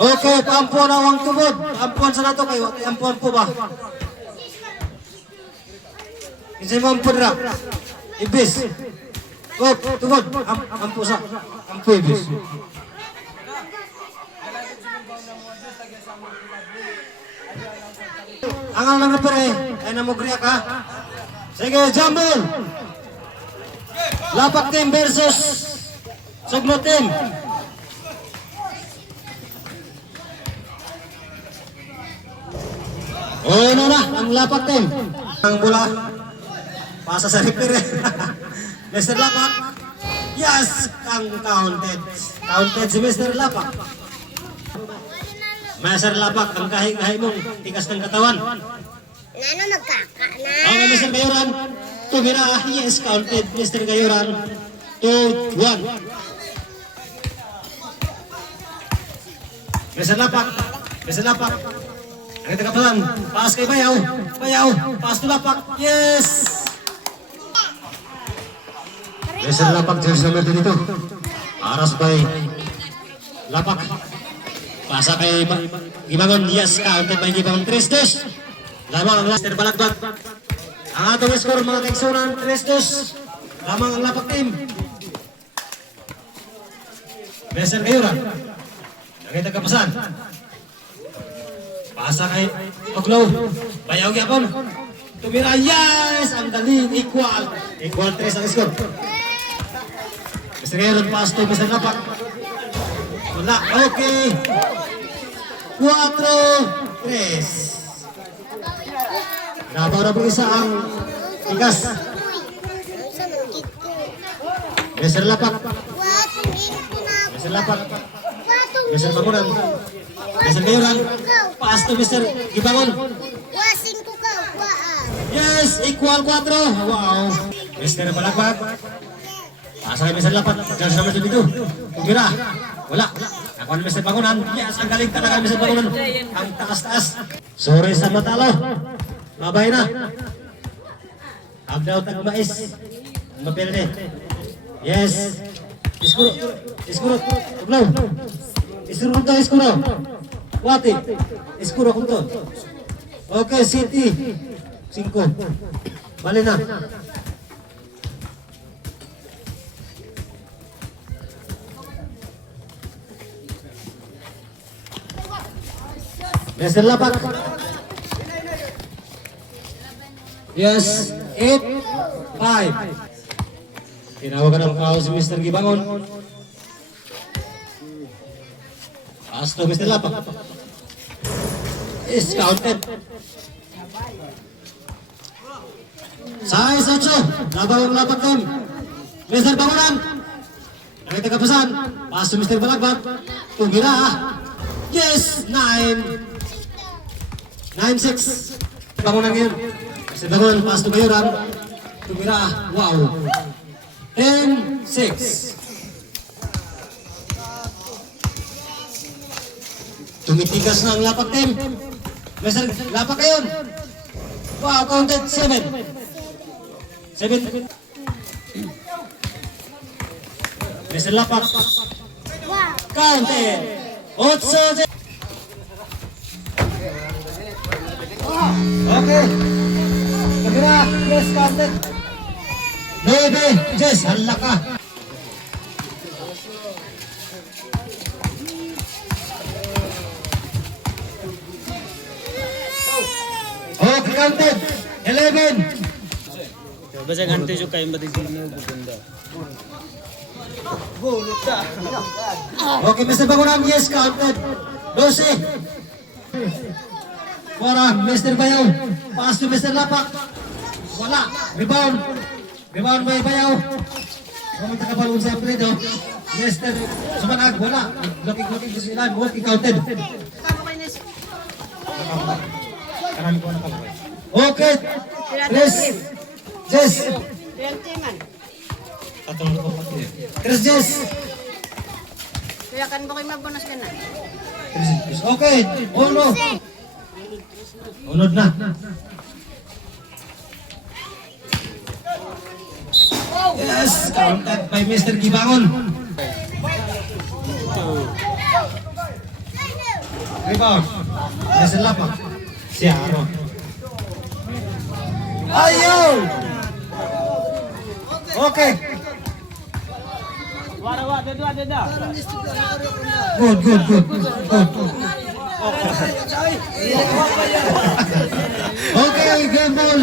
Okay, pampuan awang tubod. Pampuan sa nato kayo. Pampuan po ba? Isa mo ampun ra. Ibis. Oh, tubod. Ampu sa. Ampu ibis. Angal lang na pere. Ay namugriya ka. Sige, jambol. Lapak team versus Sugno team. Oh, ano na, ang lapak team. Ang bola. Pasa sa referee. Mr. Lapak. Yes, ang counted. Counted si Mr. Lapak. Mr. Lapak, ang kahing-kahing mong tikas ng katawan. Nano nagkaka na. Ang Mr. Gayuran, tumira. Yes, counted. Mr. Gayuran. 2-1. Mr. Lapak. Mr. Lapak. Ang tagapalan. Paas kay Bayaw. Bayaw. Paas to Lapak. Yes! Mr. Lapak, jersey number 22. Aras by Lapak. Pasa kay Gibangon. Yes, counted by Gibangon. 3-2. Lamang ang Mr. Balagbat. Ang atong score mga kaigsunan. 3-2. Lamang ang Lapak team. Mr. Gayuran. Ang tagapasan. Pasa kay Oglow. Bayaw gyapon. Tumira. Yes! Ang galing. Equal. Equal 3 ang score. Mr. Gayuran, pass to Mr. Lapak. Wala. Okay. 4-3. Nabaw na po isa ang tigas. Mr. Lapak. Mr. Lapak. Mr. Bangunan. Mr. Gayuran. Pass to Mr. Gibangon. Wasing ko ka, waan. Yes! Equal 4. Wow! Mr. Balagbat. Asa kay Mr. Lapak. Jersey number 22. Tumira. Wala. Ako ni Mr. Bangunan. Yes! Ang galing talaga Mr. Bangunan. Ang taas-taas. Sorry sa matalo. Mabay na. Abdaw tagmais. Mapilde. Yes! Iskuro. Iskuro. Uglaw. Iskuro kung to. Iskuro. Wati. Iskuro kung to. Okay, City. 5. Bali na. Mr. Lapak. Yes, 8-5. Tinawagan ang kao si Mr. Gibangon. Pass to Mr. Lapak. Is counted. Size 8. Labaw ang Lapak team. Mr. Bangunan. Ang tagapasan. Pass to Mr. Balagbat. Tumira. Yes, 9-6. Bangunan ngayon. Mr. Bangunan, pass to Gayuran. Tumira. Wow. 10-6. Tumitigas na ang Lapak team. Mr. Lapak ngayon. Wow, counted 7. 7. Mr. Lapak. Counted. 8. Okay. Tumira. Yes, counted. 9. Yes, hala ka. Okay, counted. 11. Basta ganito yung kayo matigil mo buganda. Okay, Mr. Bangunan, yes, counted. 12. Para Mr. Bayaw. Pass to Mr. Lapak. Wala. Rebound. Rebound by Bayaw. Pumunta ka balon sa Alfredo. Mr. Sumanag. Wala. Looking sa sila. Okay, counted. Okay. Chris. Jess. Chris Jess. Kaya kan ba kayo mag-bonus ka na? Okay. Uno. Unod na. Yes, counted by Mr. Gibangon. Rebound. Wrestle lapak. Si Aaron. Ayaw! Okay. Good. Okay, game ball.